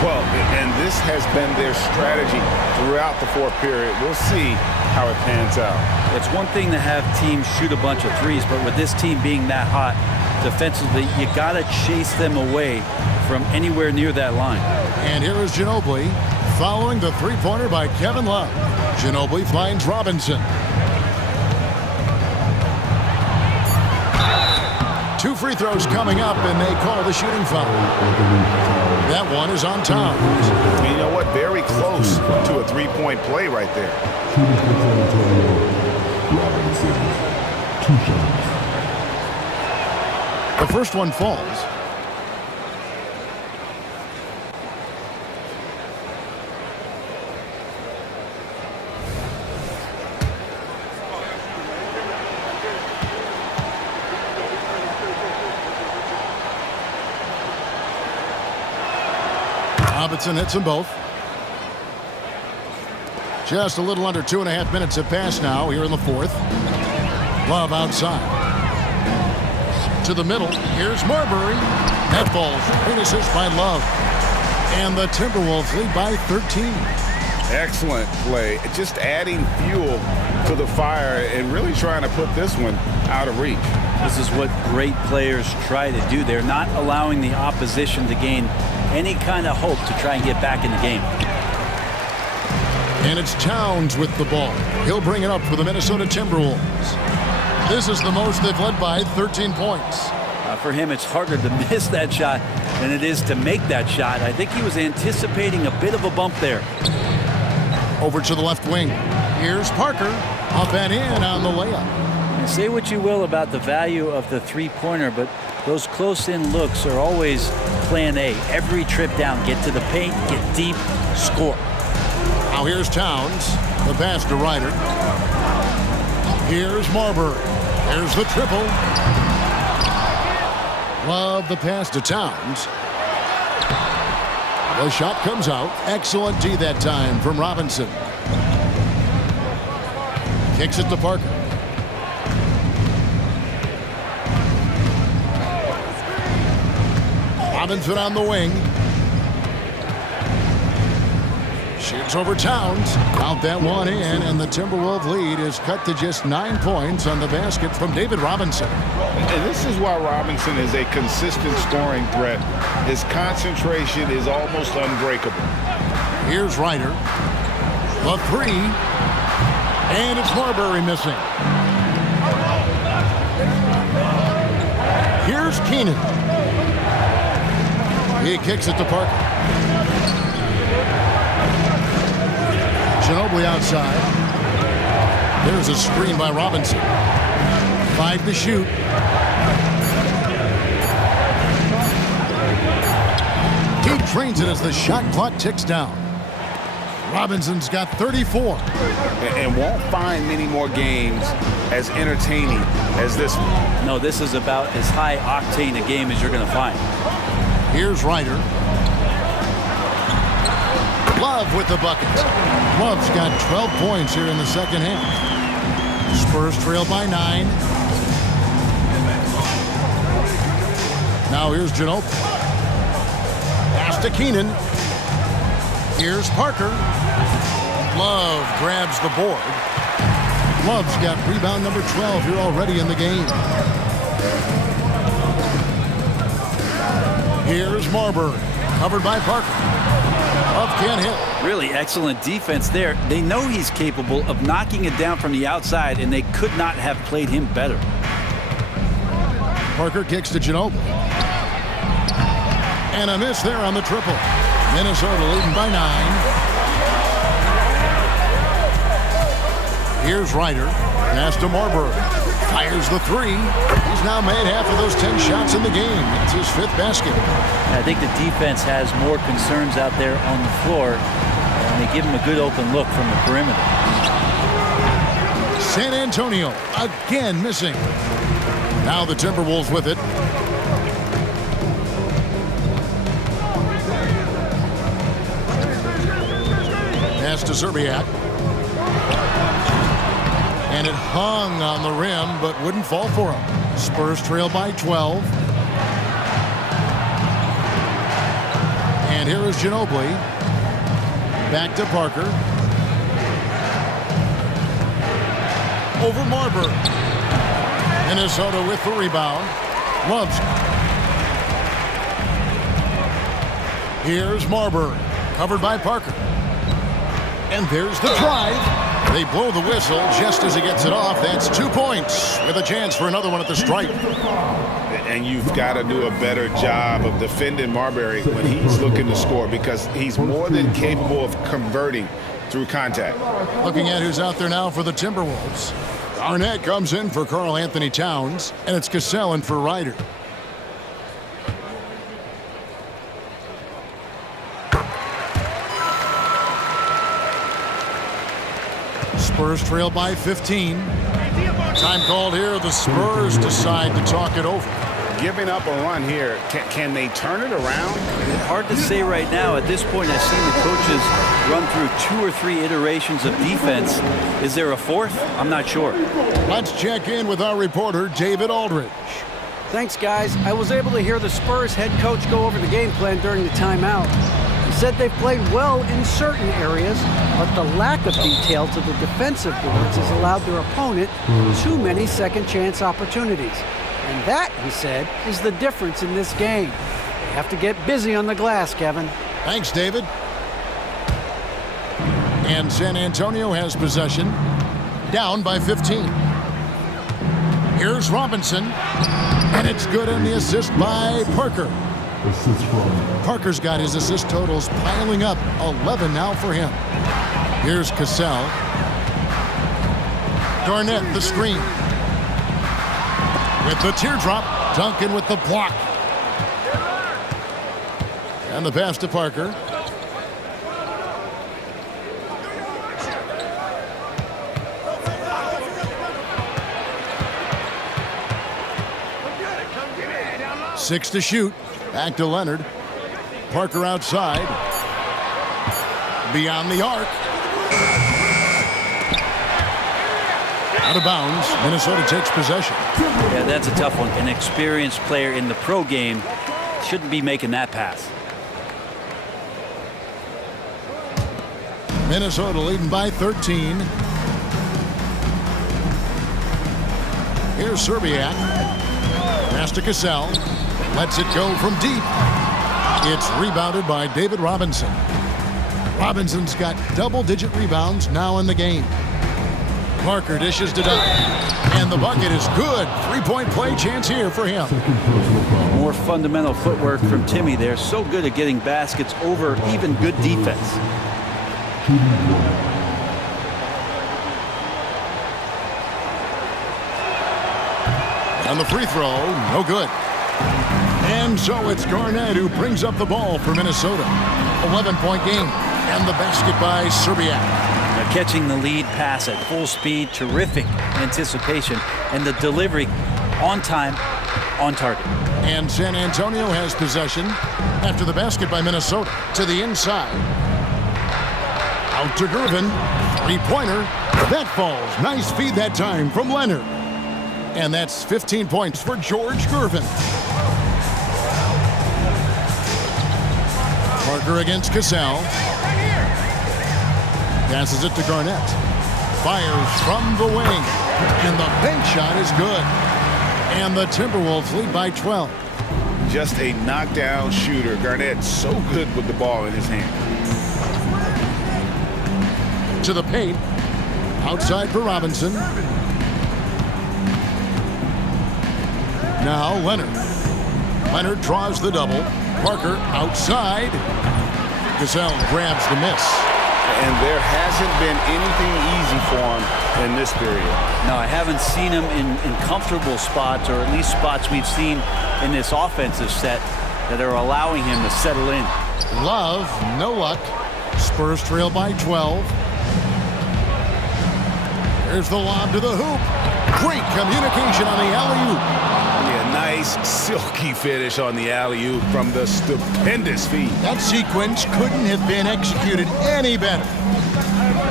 Well, and this has been their strategy throughout the fourth period. We'll see how it pans out. It's one thing to have teams shoot a bunch of threes, but with this team being that hot defensively, you got to chase them away from anywhere near that line. And here is Ginobili following the three-pointer by Kevin Love. Ginobili finds Robinson. 2 free throws coming up, and they call the shooting foul. That one is on Towns. And you know what? Very close to a three-point play right there. Robinson, 2 shots. The first one falls. Robinson hits them both. Just a little under 2.5 minutes have passed now here in the fourth. Love outside. To the middle. Here's Marbury. That ball's great assist by Love. And the Timberwolves lead by 13. Excellent play. Just adding fuel to the fire and really trying to put this one out of reach. This is what great players try to do. They're not allowing the opposition to gain any kind of hope to try and get back in the game. And it's Towns with the ball. He'll bring it up for the Minnesota Timberwolves. This is the most they've led by 13 points. For him, it's harder to miss that shot than it is to make that shot. I think he was anticipating a bit of a bump there. Over to the left wing. Here's Parker. Up and in on the layup. And say what you will about the value of the three-pointer, but those close-in looks are always plan A. Every trip down, get to the paint, get deep, score. Now here's Towns. The pass to Ryder. Here's Marbury. There's the triple. Love the pass to Towns. The shot comes out. Excellent D that time from Robinson. Kicks it to Parker. Robinson on the wing. Shoots over Towns. Out that one in, and the Timberwolves lead is cut to just 9 points on the basket from David Robinson. And this is why Robinson is a consistent scoring threat. His concentration is almost unbreakable. Here's Ryder. The 3. And it's Marbury missing. Here's Keenan. He kicks it to Parker. Ginobili outside. There's a screen by Robinson. 5 to shoot. He drains it as the shot clock ticks down. Robinson's got 34. And won't find many more games as entertaining as this one. No, this is about as high octane a game as you're going to find. Here's Ryder. Love with the bucket. Love's got 12 points here in the second half. Spurs trail by 9. Now here's Ginobili. Pass to Keenan. Here's Parker. Love grabs the board. Love's got rebound number 12 here already in the game. Here's Marbury, covered by Parker. Love can't hit. Really excellent defense there. They know he's capable of knocking it down from the outside, and they could not have played him better. Parker kicks to Ginobili. And a miss there on the triple. Minnesota leading by 9. Here's Ryder. Pass to Marbury. Fires the 3. He's now made half of those 10 shots in the game. It's his 5th basket. I think the defense has more concerns out there on the floor, and they give him a good open look from the perimeter. San Antonio again missing. Now the Timberwolves with it. Pass to Zerbiak. And it hung on the rim, but wouldn't fall for him. Spurs trail by 12. And here is Ginobili. Back to Parker. Over Marbury. Minnesota with the rebound. Loves it. Here's Marbury. Covered by Parker. And there's the drive. They blow the whistle just as he gets it off. That's 2 points with a chance for another one at the stripe. And you've got to do a better job of defending Marbury when he's looking to score, because he's more than capable of converting through contact. Looking at who's out there now for the Timberwolves. Garnett comes in for Karl Anthony Towns, and it's Cassell in for Ryder. Spurs trail by 15. Time called here. The Spurs decide to talk it over. Giving up a run here, can they turn it around? Hard to say right now. At this point, I've seen the coaches run through 2 or 3 iterations of defense. Is there a 4th? I'm not sure. Let's check in with our reporter, David Aldridge. Thanks, guys. I was able to hear the Spurs head coach go over the game plan during the timeout. He said they've played well in certain areas, but the lack of detail to the defensive boards has allowed their opponent too many second-chance opportunities. And that, he said, is the difference in this game. They have to get busy on the glass, Kevin. Thanks, David. And San Antonio has possession, down by 15. Here's Robinson, and it's good on the assist by Parker. Parker's got his assist totals piling up, 11 now for him. Here's Cassell. Garnett, the screen. With the teardrop, Duncan with the block. And the pass to Parker. Six to shoot. Back to Leonard. Parker outside. Beyond the arc. Out of bounds. Minnesota takes possession. Yeah, that's a tough one. An experienced player in the pro game shouldn't be making that pass. Minnesota leading by 13. Here's Zerbiak. Pass to Cassell. Lets it go from deep. It's rebounded by David Robinson. Robinson's got double-digit rebounds now in the game. Parker dishes to Duncan. And the bucket is good. 3-point play chance here for him. More fundamental footwork from Timmy there. So good at getting baskets over even good defense. And the free throw, no good. And so it's Garnett who brings up the ball for Minnesota. 11-point game. And the basket by Zerbiak. Now catching the lead pass at full speed, terrific anticipation, and the delivery on time, on target. And San Antonio has possession after the basket by Minnesota to the inside. Out to Gervin. Three-pointer. That falls. Nice feed that time from Leonard. And that's 15 points for George Gervin. Parker against Cassell. Passes it to Garnett. Fires from the wing. And the bank shot is good. And the Timberwolves lead by 12. Just a knockdown shooter. Garnett so good with the ball in his hand. To the paint. Outside for Robinson. Now Leonard. Leonard draws the double. Parker outside. Cassell grabs the miss. And there hasn't been anything easy for him in this period. No, I haven't seen him in comfortable spots, or at least spots we've seen in this offensive set that are allowing him to settle in. Love, no luck. Spurs trail by 12. Here's the lob to the hoop. Great communication on the alley-oop. Yeah, nice silky finish on the alley-oop from the stupendous feed. That sequence couldn't have been executed any better.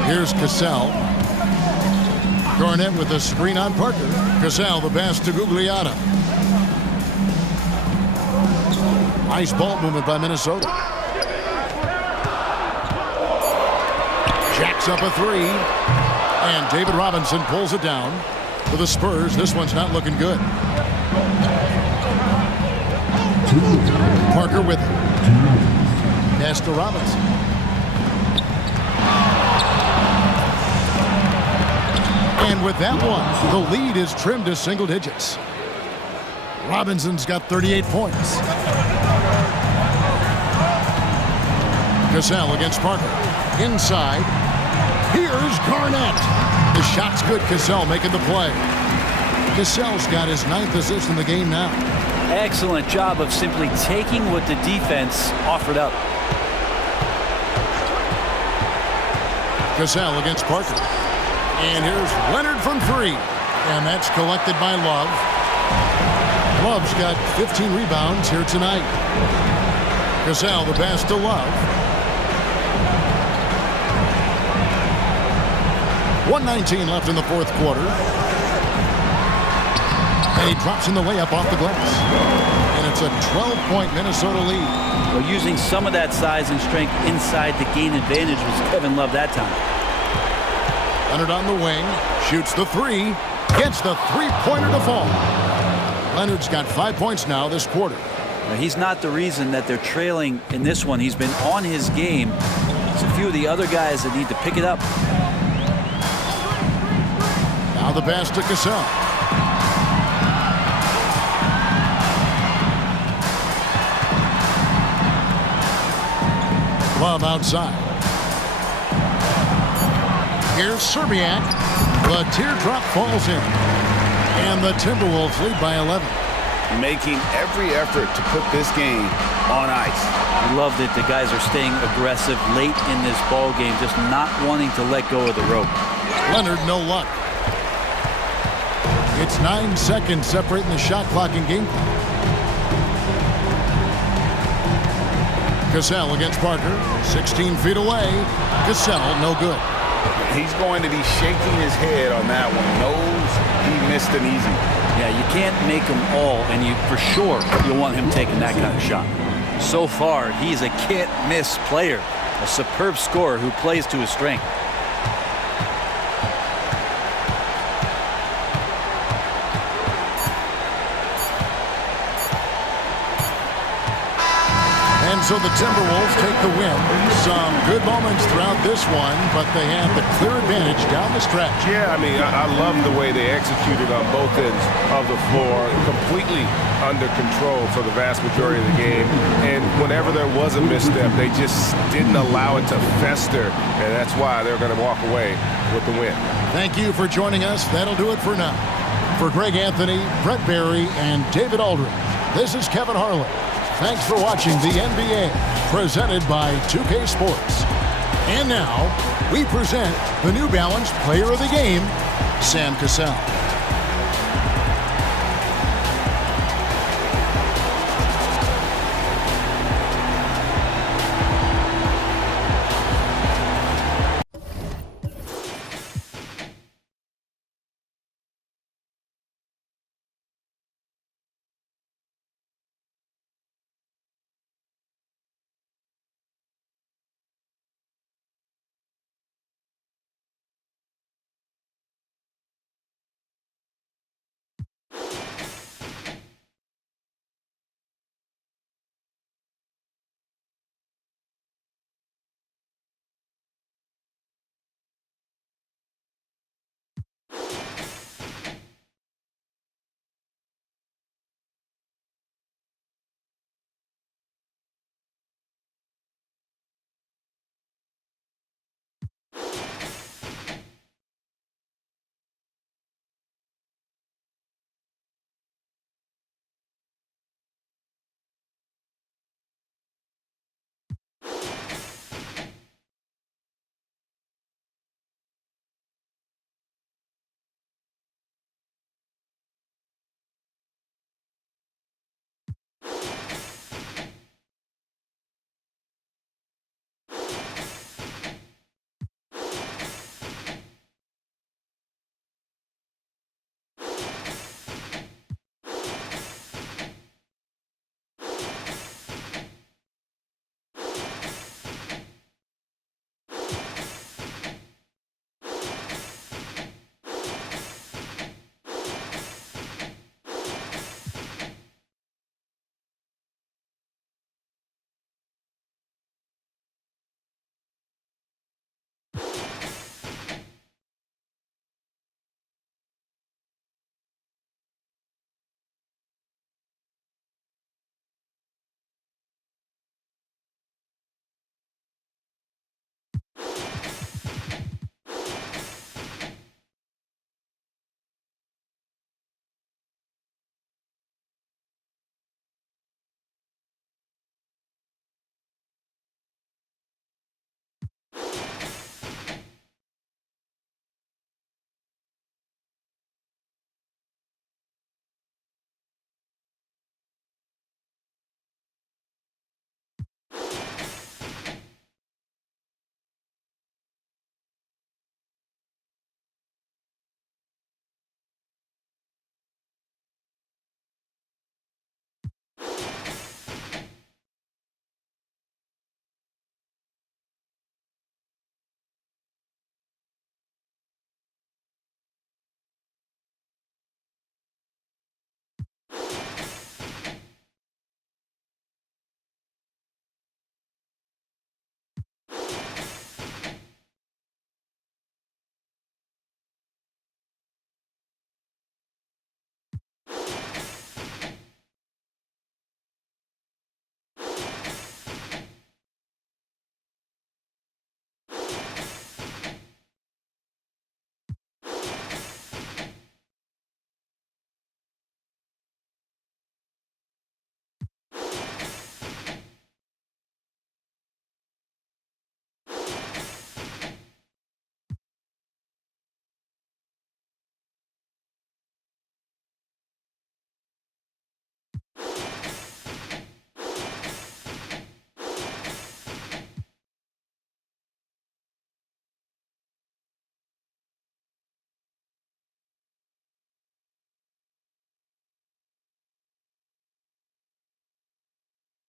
Here's Cassell. Garnett with a screen on Parker. Cassell the pass to Gugliotta. Nice ball movement by Minnesota. Jacks up a three. And David Robinson pulls it down. For the Spurs, this one's not looking good. Parker with it. Pass to Robinson. And with that one, the lead is trimmed to single digits. Robinson's got 38 points. Cassell against Parker. Inside. Here's Garnett. The shot's good. Cassell making the play. Cassell's got his 9th assist in the game now. Excellent job of simply taking what the defense offered up. Cassell against Parker. And here's Leonard from 3. And that's collected by Love. Love's got 15 rebounds here tonight. Cassell the pass to Love. 1:19 left in the fourth quarter. And he drops in the layup off the glass. And it's a 12-point Minnesota lead. Well, using some of that size and strength inside to gain advantage was Kevin Love that time. Leonard on the wing. Shoots the three. Gets the three-pointer to fall. Leonard's got 5 points now this quarter. Now, he's not the reason that they're trailing in this one. He's been on his game. There's a few of the other guys that need to pick it up. Now the pass to Cassell. Love outside. Here's Serbiak. The teardrop falls in. And the Timberwolves lead by 11. Making every effort to put this game on ice. I love that the guys are staying aggressive late in this ball game, just not wanting to let go of the rope. Leonard, no luck. It's 9 seconds separating the shot clock and game clock. Cassell against Parker. 16 feet away. Cassell, no good. He's going to be shaking his head on that one. Knows he missed an easy. Yeah, you can't make them all, and you for sure you'll want him taking that kind of shot. So far, he's a can't-miss player, a superb scorer who plays to his strength. And so the Timberwolves take the win. Some good moments throughout this one, but they have the clear advantage down the stretch. Yeah, I mean, I love the way they executed on both ends of the floor, completely under control for the vast majority of the game. And whenever there was a misstep, they just didn't allow it to fester, and that's why they're going to walk away with the win. Thank you for joining us. That'll do it for now. For Greg Anthony, Brett Barry, and David Aldridge, this is Kevin Harlan. Thanks for watching the NBA, presented by 2K Sports. And now, we present the New Balance Player of the Game, Sam Cassell.